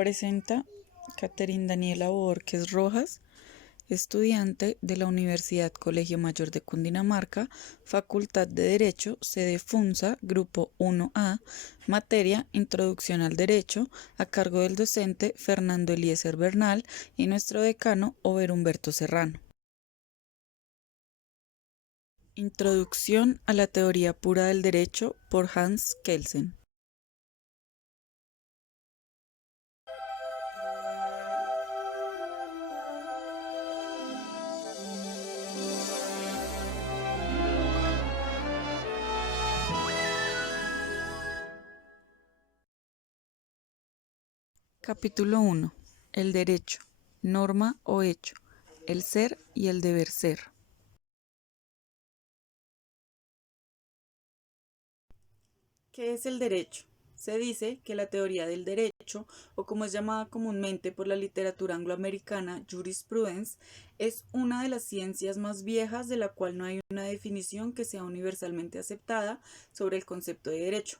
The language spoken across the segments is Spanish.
Presenta Catherine Daniela Borges Rojas, estudiante de la Universidad Colegio Mayor de Cundinamarca, Facultad de Derecho, sede Funza, Grupo 1A, materia Introducción al Derecho, a cargo del docente Fernando Eliezer Bernal y nuestro decano Ober Humberto Serrano. Introducción a la teoría pura del derecho por Hans Kelsen. Capítulo 1. El derecho, norma o hecho, el ser y el deber ser. ¿Qué es el derecho? Se dice que la teoría del derecho, o como es llamada comúnmente por la literatura angloamericana, jurisprudence, es una de las ciencias más viejas de la cual no hay una definición que sea universalmente aceptada sobre el concepto de derecho.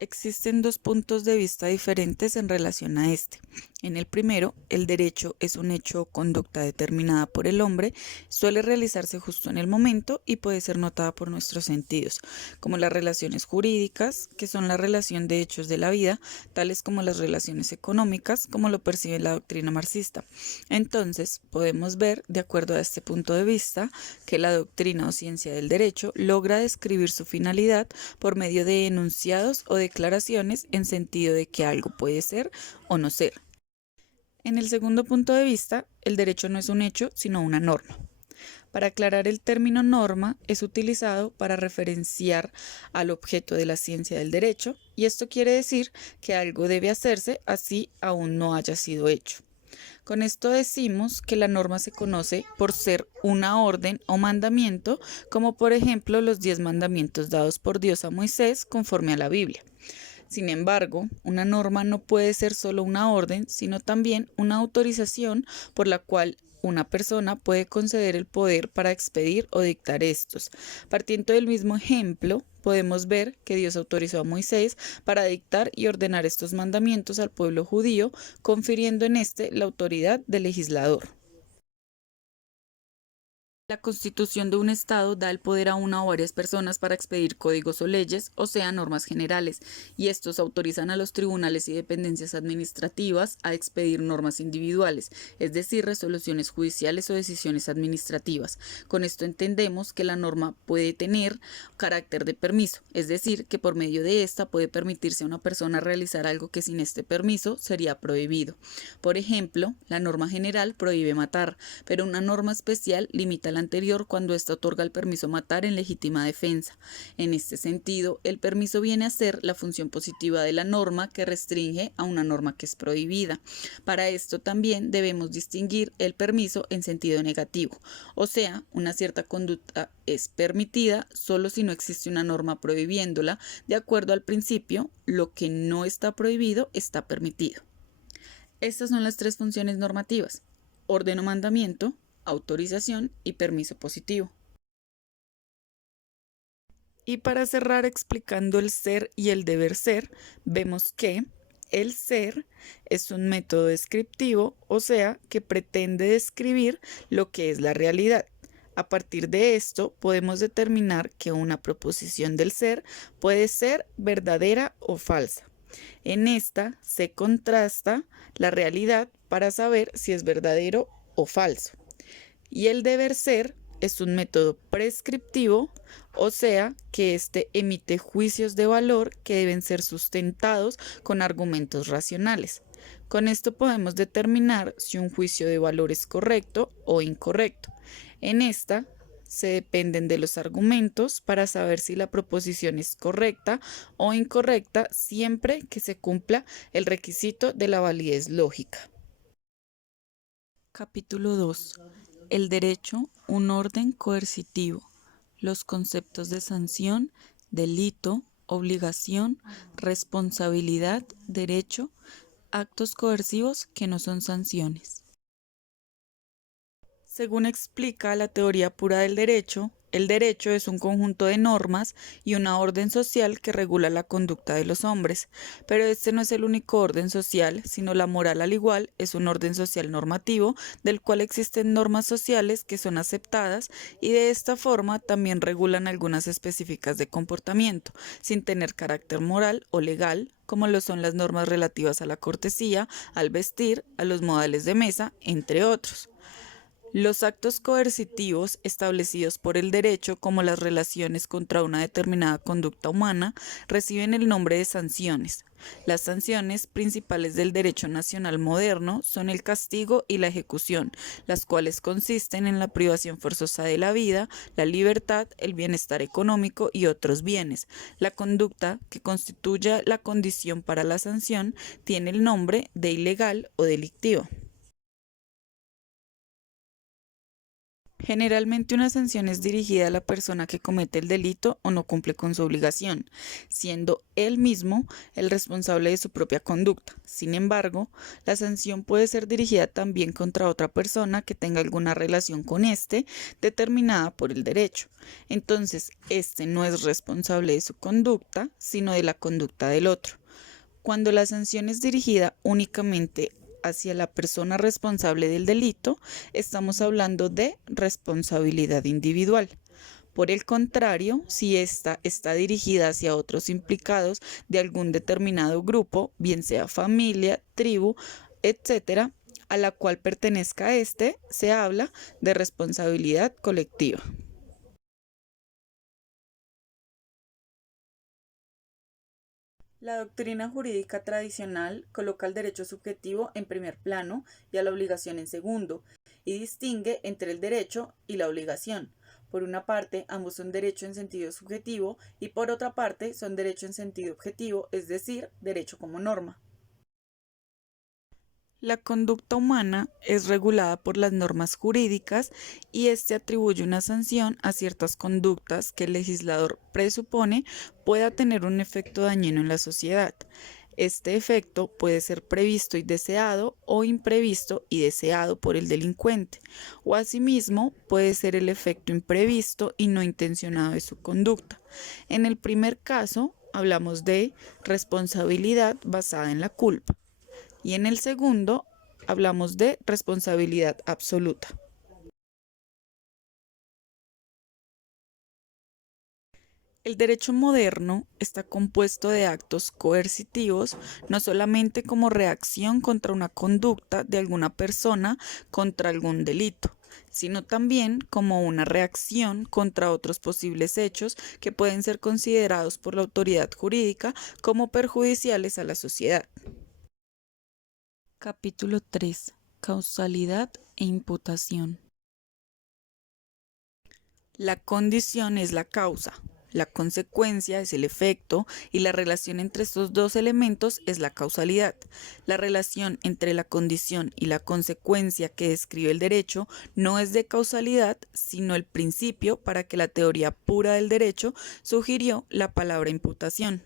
Existen dos puntos de vista diferentes en relación a este. En el primero, el derecho es un hecho o conducta determinada por el hombre, suele realizarse justo en el momento y puede ser notada por nuestros sentidos, como las relaciones jurídicas, que son la relación de hechos de la vida, tales como las relaciones económicas, como lo percibe la doctrina marxista. Entonces, podemos ver, de acuerdo a este punto de vista, que la doctrina o ciencia del derecho logra describir su finalidad por medio de enunciados o declaraciones en sentido de que algo puede ser o no ser. En el segundo punto de vista, el derecho no es un hecho, sino una norma. Para aclarar, el término norma es utilizado para referenciar al objeto de la ciencia del derecho, y esto quiere decir que algo debe hacerse así aún no haya sido hecho. Con esto decimos que la norma se conoce por ser una orden o mandamiento, como por ejemplo los 10 mandamientos dados por Dios a Moisés conforme a la Biblia. Sin embargo, una norma no puede ser solo una orden, sino también una autorización por la cual una persona puede conceder el poder para expedir o dictar estos. Partiendo del mismo ejemplo, podemos ver que Dios autorizó a Moisés para dictar y ordenar estos mandamientos al pueblo judío, confiriendo en este la autoridad del legislador. La constitución de un Estado da el poder a una o varias personas para expedir códigos o leyes, o sea, normas generales, y estos autorizan a los tribunales y dependencias administrativas a expedir normas individuales, es decir, resoluciones judiciales o decisiones administrativas. Con esto entendemos que la norma puede tener carácter de permiso, es decir, que por medio de esta puede permitirse a una persona realizar algo que sin este permiso sería prohibido. Por ejemplo, la norma general prohíbe matar, pero una norma especial limita la anterior cuando ésta otorga el permiso matar en legítima defensa. En este sentido, el permiso viene a ser la función positiva de la norma que restringe a una norma que es prohibida. Para esto también debemos distinguir el permiso en sentido negativo, o sea, una cierta conducta es permitida solo si no existe una norma prohibiéndola. De acuerdo al principio, lo que no está prohibido está permitido. Estas son las tres funciones normativas: orden o mandamiento, autorización y permiso positivo. Y para cerrar explicando el ser y el deber ser, vemos que el ser es un método descriptivo, o sea, que pretende describir lo que es la realidad. A partir de esto, podemos determinar que una proposición del ser puede ser verdadera o falsa. En esta se contrasta la realidad para saber si es verdadero o falso. Y el deber ser es un método prescriptivo, o sea, que éste emite juicios de valor que deben ser sustentados con argumentos racionales. Con esto podemos determinar si un juicio de valor es correcto o incorrecto. En esta se dependen de los argumentos para saber si la proposición es correcta o incorrecta siempre que se cumpla el requisito de la validez lógica. Capítulo 2. El derecho, un orden coercitivo. Los conceptos de sanción, delito, obligación, responsabilidad, derecho, actos coercivos que no son sanciones. Según explica la teoría pura del derecho, El derecho es un conjunto de normas y una orden social que regula la conducta de los hombres, pero este no es el único orden social, sino la moral al igual es un orden social normativo del cual existen normas sociales que son aceptadas y de esta forma también regulan algunas específicas de comportamiento, sin tener carácter moral o legal, como lo son las normas relativas a la cortesía, al vestir, a los modales de mesa, entre otros. Los actos coercitivos establecidos por el derecho, como las relaciones contra una determinada conducta humana, reciben el nombre de sanciones. Las sanciones principales del derecho nacional moderno son el castigo y la ejecución, las cuales consisten en la privación forzosa de la vida, la libertad, el bienestar económico y otros bienes. La conducta que constituya la condición para la sanción tiene el nombre de ilegal o delictiva. Generalmente una sanción es dirigida a la persona que comete el delito o no cumple con su obligación, siendo él mismo el responsable de su propia conducta. Sin embargo, la sanción puede ser dirigida también contra otra persona que tenga alguna relación con éste, determinada por el derecho. Entonces, éste no es responsable de su conducta, sino de la conducta del otro. Cuando la sanción es dirigida únicamente hacia la persona responsable del delito, estamos hablando de responsabilidad individual. Por el contrario, si ésta está dirigida hacia otros implicados de algún determinado grupo, bien sea familia, tribu, etcétera, a la cual pertenezca éste, se habla de responsabilidad colectiva. La doctrina jurídica tradicional coloca el derecho subjetivo en primer plano y a la obligación en segundo, y distingue entre el derecho y la obligación. Por una parte, ambos son derecho en sentido subjetivo y por otra parte son derecho en sentido objetivo, es decir, derecho como norma. La conducta humana es regulada por las normas jurídicas y éste atribuye una sanción a ciertas conductas que el legislador presupone pueda tener un efecto dañino en la sociedad. Este efecto puede ser previsto y deseado o imprevisto y deseado por el delincuente, o asimismo puede ser el efecto imprevisto y no intencionado de su conducta. En el primer caso, hablamos de responsabilidad basada en la culpa. Y en el segundo, hablamos de responsabilidad absoluta. El derecho moderno está compuesto de actos coercitivos, no solamente como reacción contra una conducta de alguna persona contra algún delito, sino también como una reacción contra otros posibles hechos que pueden ser considerados por la autoridad jurídica como perjudiciales a la sociedad. Capítulo 3. Causalidad e imputación. La condición es la causa, la consecuencia es el efecto y la relación entre estos dos elementos es la causalidad. La relación entre la condición y la consecuencia que describe el derecho no es de causalidad, sino el principio para que la teoría pura del derecho sugirió la palabra imputación.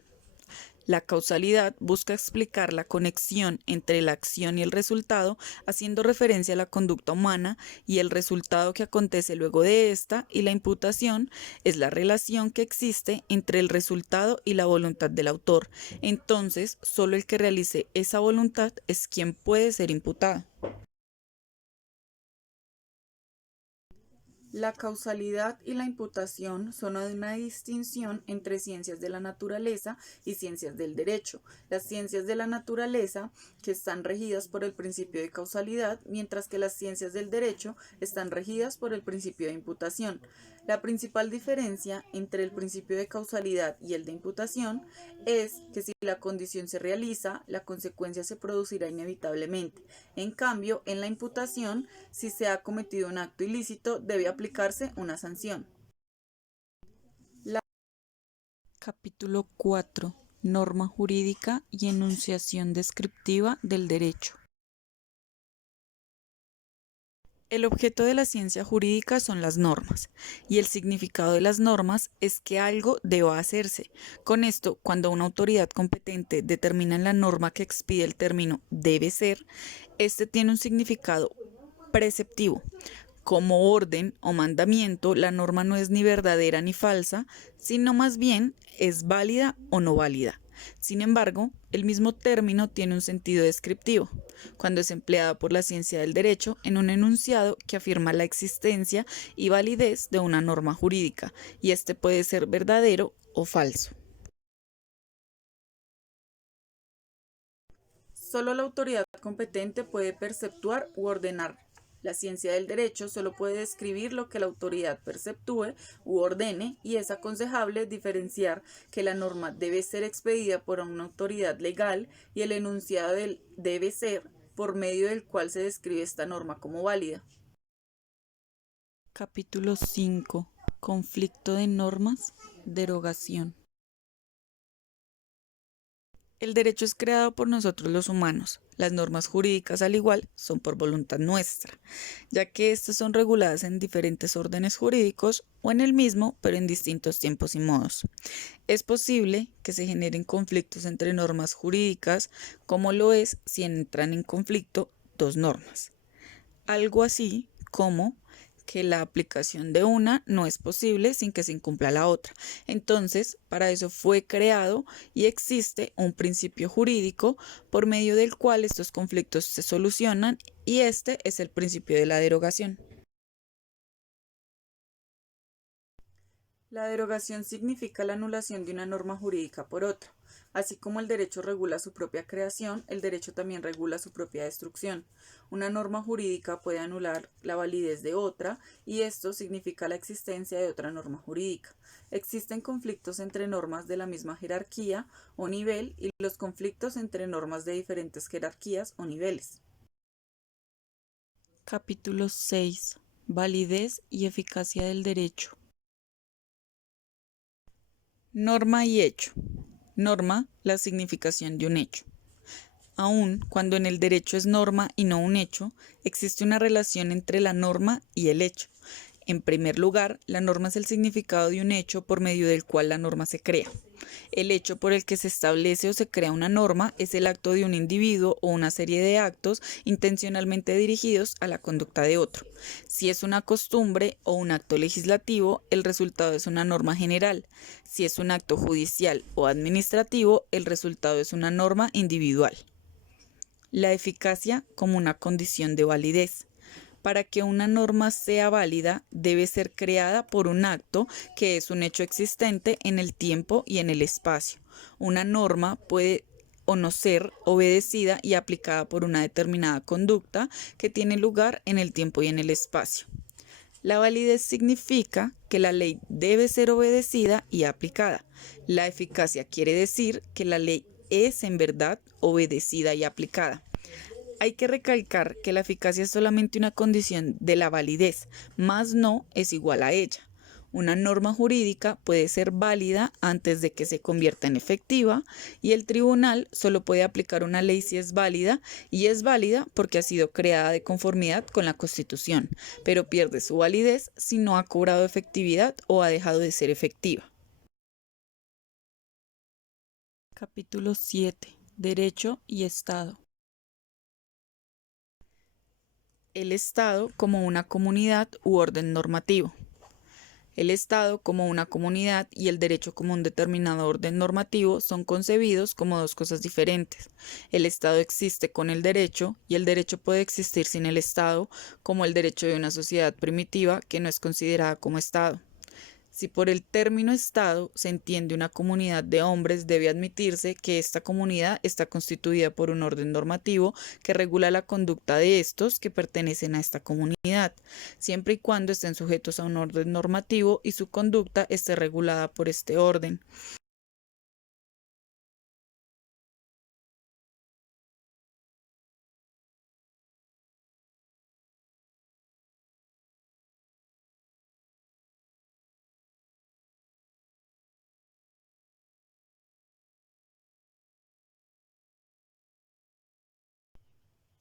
La causalidad busca explicar la conexión entre la acción y el resultado, haciendo referencia a la conducta humana y el resultado que acontece luego de esta, y la imputación es la relación que existe entre el resultado y la voluntad del autor. Entonces, solo el que realice esa voluntad es quien puede ser imputado. La causalidad y la imputación son una distinción entre ciencias de la naturaleza y ciencias del derecho. Las ciencias de la naturaleza que están regidas por el principio de causalidad, mientras que las ciencias del derecho están regidas por el principio de imputación. La principal diferencia entre el principio de causalidad y el de imputación es que si la condición se realiza, la consecuencia se producirá inevitablemente. En cambio, en la imputación, si se ha cometido un acto ilícito, debe aplicarse una sanción. Capítulo 4. Norma jurídica y enunciación descriptiva del derecho. El objeto de la ciencia jurídica son las normas, y el significado de las normas es que algo deba hacerse. Con esto, cuando una autoridad competente determina en la norma que expide el término debe ser, este tiene un significado preceptivo. Como orden o mandamiento, la norma no es ni verdadera ni falsa, sino más bien es válida o no válida. Sin embargo, el mismo término tiene un sentido descriptivo, cuando es empleado por la ciencia del derecho en un enunciado que afirma la existencia y validez de una norma jurídica, y este puede ser verdadero o falso. Solo la autoridad competente puede perceptuar u ordenar. La ciencia del derecho solo puede describir lo que la autoridad perceptúe u ordene, y es aconsejable diferenciar que la norma debe ser expedida por una autoridad legal y el enunciado del debe ser, por medio del cual se describe esta norma como válida. Capítulo 5. Conflicto de normas. Derogación. El derecho es creado por nosotros los humanos. Las normas jurídicas, al igual, son por voluntad nuestra, ya que estas son reguladas en diferentes órdenes jurídicos o en el mismo, pero en distintos tiempos y modos. Es posible que se generen conflictos entre normas jurídicas, como lo es si entran en conflicto dos normas. Algo así como que la aplicación de una no es posible sin que se incumpla la otra. Entonces, para eso fue creado y existe un principio jurídico por medio del cual estos conflictos se solucionan, y este es el principio de la derogación. La derogación significa la anulación de una norma jurídica por otra. Así como el derecho regula su propia creación, el derecho también regula su propia destrucción. Una norma jurídica puede anular la validez de otra, y esto significa la existencia de otra norma jurídica. Existen conflictos entre normas de la misma jerarquía o nivel y los conflictos entre normas de diferentes jerarquías o niveles. Capítulo 6. Validez y eficacia del derecho. Norma y hecho. Norma, la significación de un hecho. Aun cuando en el derecho es norma y no un hecho, existe una relación entre la norma y el hecho. En primer lugar, la norma es el significado de un hecho por medio del cual la norma se crea. El hecho por el que se establece o se crea una norma es el acto de un individuo o una serie de actos intencionalmente dirigidos a la conducta de otro. Si es una costumbre o un acto legislativo, el resultado es una norma general. Si es un acto judicial o administrativo, el resultado es una norma individual. La eficacia como una condición de validez. Para que una norma sea válida, debe ser creada por un acto que es un hecho existente en el tiempo y en el espacio. Una norma puede o no ser obedecida y aplicada por una determinada conducta que tiene lugar en el tiempo y en el espacio. La validez significa que la ley debe ser obedecida y aplicada. La eficacia quiere decir que la ley es en verdad obedecida y aplicada. Hay que recalcar que la eficacia es solamente una condición de la validez, mas no es igual a ella. Una norma jurídica puede ser válida antes de que se convierta en efectiva, y el tribunal solo puede aplicar una ley si es válida, y es válida porque ha sido creada de conformidad con la Constitución, pero pierde su validez si no ha cobrado efectividad o ha dejado de ser efectiva. Capítulo 7. Derecho y Estado. El Estado como una comunidad u orden normativo. El Estado como una comunidad y el derecho como un determinado orden normativo son concebidos como dos cosas diferentes. El Estado existe con el derecho, y el derecho puede existir sin el Estado, como el derecho de una sociedad primitiva que no es considerada como Estado. Si por el término Estado se entiende una comunidad de hombres, debe admitirse que esta comunidad está constituida por un orden normativo que regula la conducta de estos que pertenecen a esta comunidad, siempre y cuando estén sujetos a un orden normativo y su conducta esté regulada por este orden.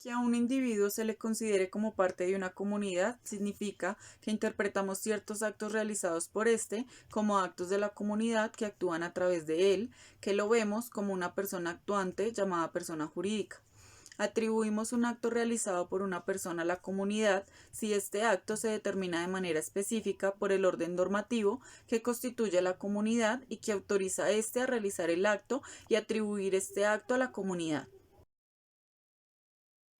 Que a un individuo se le considere como parte de una comunidad significa que interpretamos ciertos actos realizados por éste como actos de la comunidad que actúan a través de él, que lo vemos como una persona actuante llamada persona jurídica. Atribuimos un acto realizado por una persona a la comunidad si este acto se determina de manera específica por el orden normativo que constituye a la comunidad y que autoriza a éste a realizar el acto y atribuir este acto a la comunidad.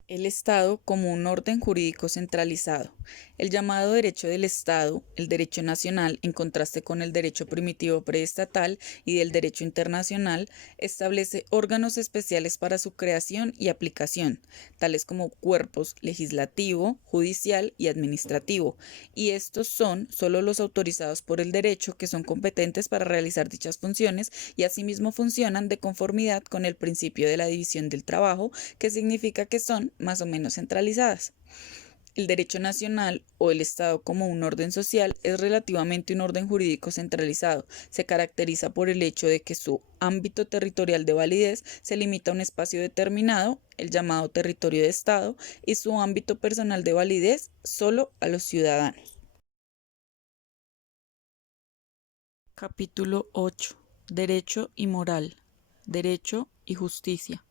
El Estado como un orden jurídico centralizado. El llamado derecho del Estado, el derecho nacional, en contraste con el derecho primitivo preestatal y del derecho internacional, establece órganos especiales para su creación y aplicación, tales como cuerpos legislativo, judicial y administrativo, y estos son solo los autorizados por el derecho que son competentes para realizar dichas funciones y asimismo funcionan de conformidad con el principio de la división del trabajo, que significa que son más o menos centralizadas. El derecho nacional o el Estado como un orden social es relativamente un orden jurídico centralizado. Se caracteriza por el hecho de que su ámbito territorial de validez se limita a un espacio determinado, el llamado territorio de Estado, y su ámbito personal de validez solo a los ciudadanos. Capítulo 8. Derecho y moral. Derecho y justicia.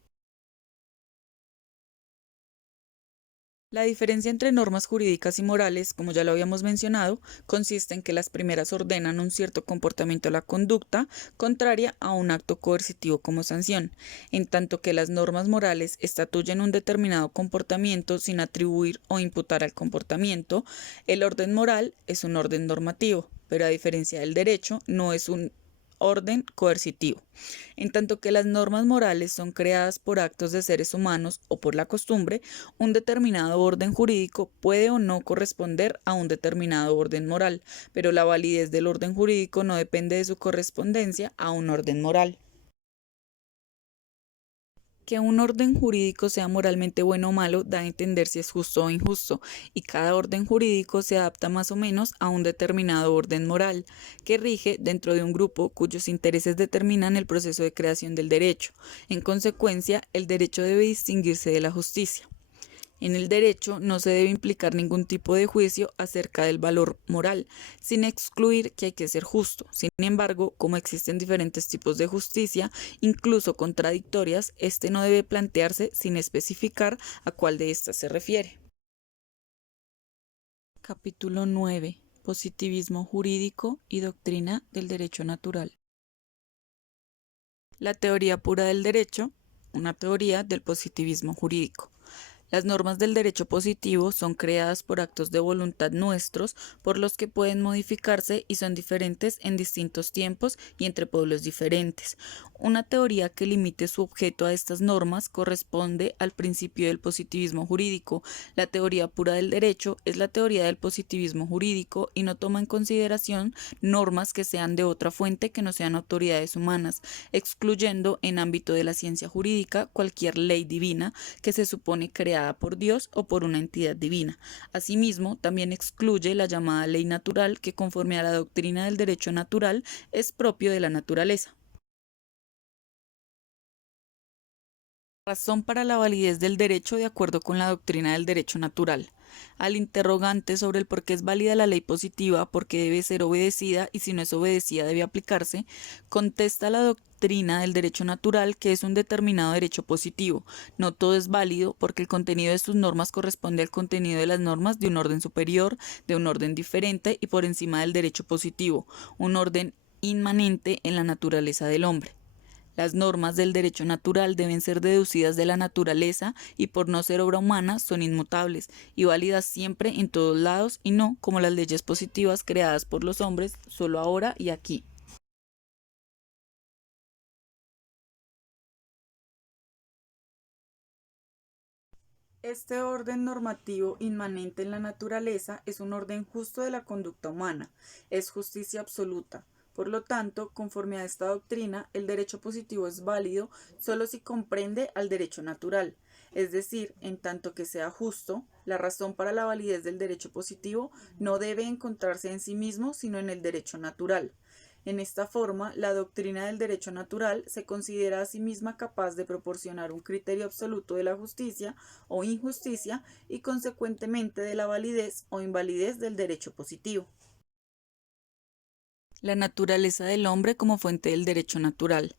La diferencia entre normas jurídicas y morales, como ya lo habíamos mencionado, consiste en que las primeras ordenan un cierto comportamiento a la conducta contraria a un acto coercitivo como sanción, en tanto que las normas morales estatuyen un determinado comportamiento sin atribuir o imputar al comportamiento. El orden moral es un orden normativo, pero a diferencia del derecho, no es un orden coercitivo. En tanto que las normas morales son creadas por actos de seres humanos o por la costumbre, un determinado orden jurídico puede o no corresponder a un determinado orden moral, pero la validez del orden jurídico no depende de su correspondencia a un orden moral. Que un orden jurídico sea moralmente bueno o malo da a entender si es justo o injusto, y cada orden jurídico se adapta más o menos a un determinado orden moral, que rige dentro de un grupo cuyos intereses determinan el proceso de creación del derecho. En consecuencia, el derecho debe distinguirse de la justicia. En el derecho no se debe implicar ningún tipo de juicio acerca del valor moral, sin excluir que hay que ser justo. Sin embargo, como existen diferentes tipos de justicia, incluso contradictorias, este no debe plantearse sin especificar a cuál de estas se refiere. Capítulo 9. Positivismo jurídico y doctrina del derecho natural. La teoría pura del derecho, una teoría del positivismo jurídico. Las normas del derecho positivo son creadas por actos de voluntad nuestros, por los que pueden modificarse y son diferentes en distintos tiempos y entre pueblos diferentes. Una teoría que limite su objeto a estas normas corresponde al principio del positivismo jurídico. La teoría pura del derecho es la teoría del positivismo jurídico y no toma en consideración normas que sean de otra fuente que no sean autoridades humanas, excluyendo en ámbito de la ciencia jurídica cualquier ley divina que se supone creada por Dios o por una entidad divina. Asimismo, también excluye la llamada ley natural, que conforme a la doctrina del derecho natural es propio de la naturaleza. Razón para la validez del derecho de acuerdo con la doctrina del derecho natural. Al interrogante sobre el por qué es válida la ley positiva, por qué debe ser obedecida y si no es obedecida debe aplicarse, contesta la doctrina del derecho natural que es un determinado derecho positivo. No todo es válido porque el contenido de sus normas corresponde al contenido de las normas de un orden superior, de un orden diferente y por encima del derecho positivo, un orden inmanente en la naturaleza del hombre. Las normas del derecho natural deben ser deducidas de la naturaleza y por no ser obra humana son inmutables y válidas siempre en todos lados y no como las leyes positivas creadas por los hombres solo ahora y aquí. Este orden normativo inmanente en la naturaleza es un orden justo de la conducta humana, es justicia absoluta. Por lo tanto, conforme a esta doctrina, el derecho positivo es válido solo si comprende al derecho natural, es decir, en tanto que sea justo, la razón para la validez del derecho positivo no debe encontrarse en sí mismo, sino en el derecho natural. En esta forma, la doctrina del derecho natural se considera a sí misma capaz de proporcionar un criterio absoluto de la justicia o injusticia y consecuentemente de la validez o invalidez del derecho positivo. La naturaleza del hombre como fuente del derecho natural.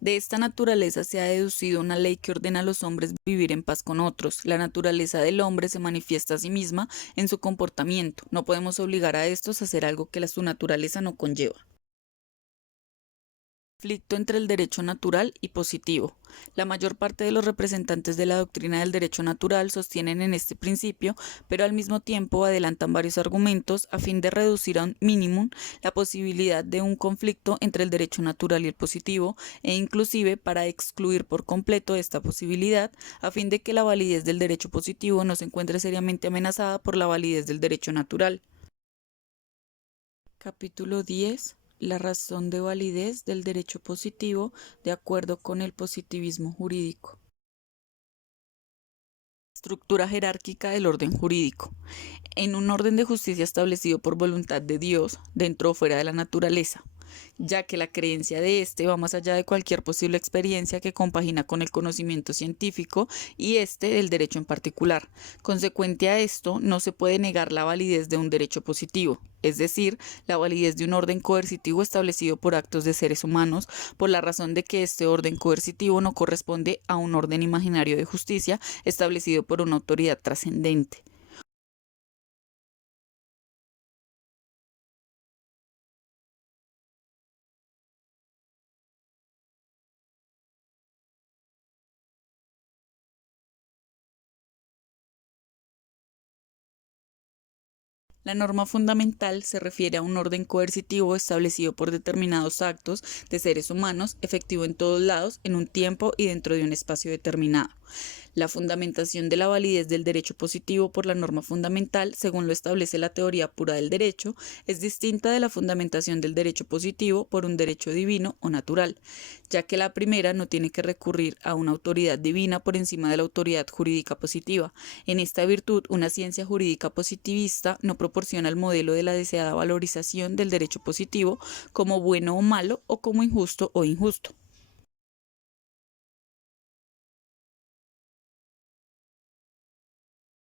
De esta naturaleza se ha deducido una ley que ordena a los hombres vivir en paz con otros. La naturaleza del hombre se manifiesta a sí misma en su comportamiento. No podemos obligar a estos a hacer algo que su naturaleza no conlleva. Conflicto entre el derecho natural y positivo. La mayor parte de los representantes de la doctrina del derecho natural sostienen en este principio, pero al mismo tiempo adelantan varios argumentos a fin de reducir a un mínimo la posibilidad de un conflicto entre el derecho natural y el positivo, e inclusive para excluir por completo esta posibilidad, a fin de que la validez del derecho positivo no se encuentre seriamente amenazada por la validez del derecho natural. Capítulo 10. La razón de validez del derecho positivo de acuerdo con el positivismo jurídico. Estructura jerárquica del orden jurídico. En un orden de justicia establecido por voluntad de Dios, dentro o fuera de la naturaleza, ya que la creencia de éste va más allá de cualquier posible experiencia que compagina con el conocimiento científico y este del derecho en particular. Consecuente a esto, no se puede negar la validez de un derecho positivo, es decir, la validez de un orden coercitivo establecido por actos de seres humanos, por la razón de que este orden coercitivo no corresponde a un orden imaginario de justicia establecido por una autoridad trascendente. La norma fundamental se refiere a un orden coercitivo establecido por determinados actos de seres humanos, efectivo en todos lados, en un tiempo y dentro de un espacio determinado. La fundamentación de la validez del derecho positivo por la norma fundamental, según lo establece la teoría pura del derecho, es distinta de la fundamentación del derecho positivo por un derecho divino o natural, ya que la primera no tiene que recurrir a una autoridad divina por encima de la autoridad jurídica positiva. En esta virtud, una ciencia jurídica positivista no proporciona el modelo de la deseada valorización del derecho positivo como bueno o malo o como injusto o injusto.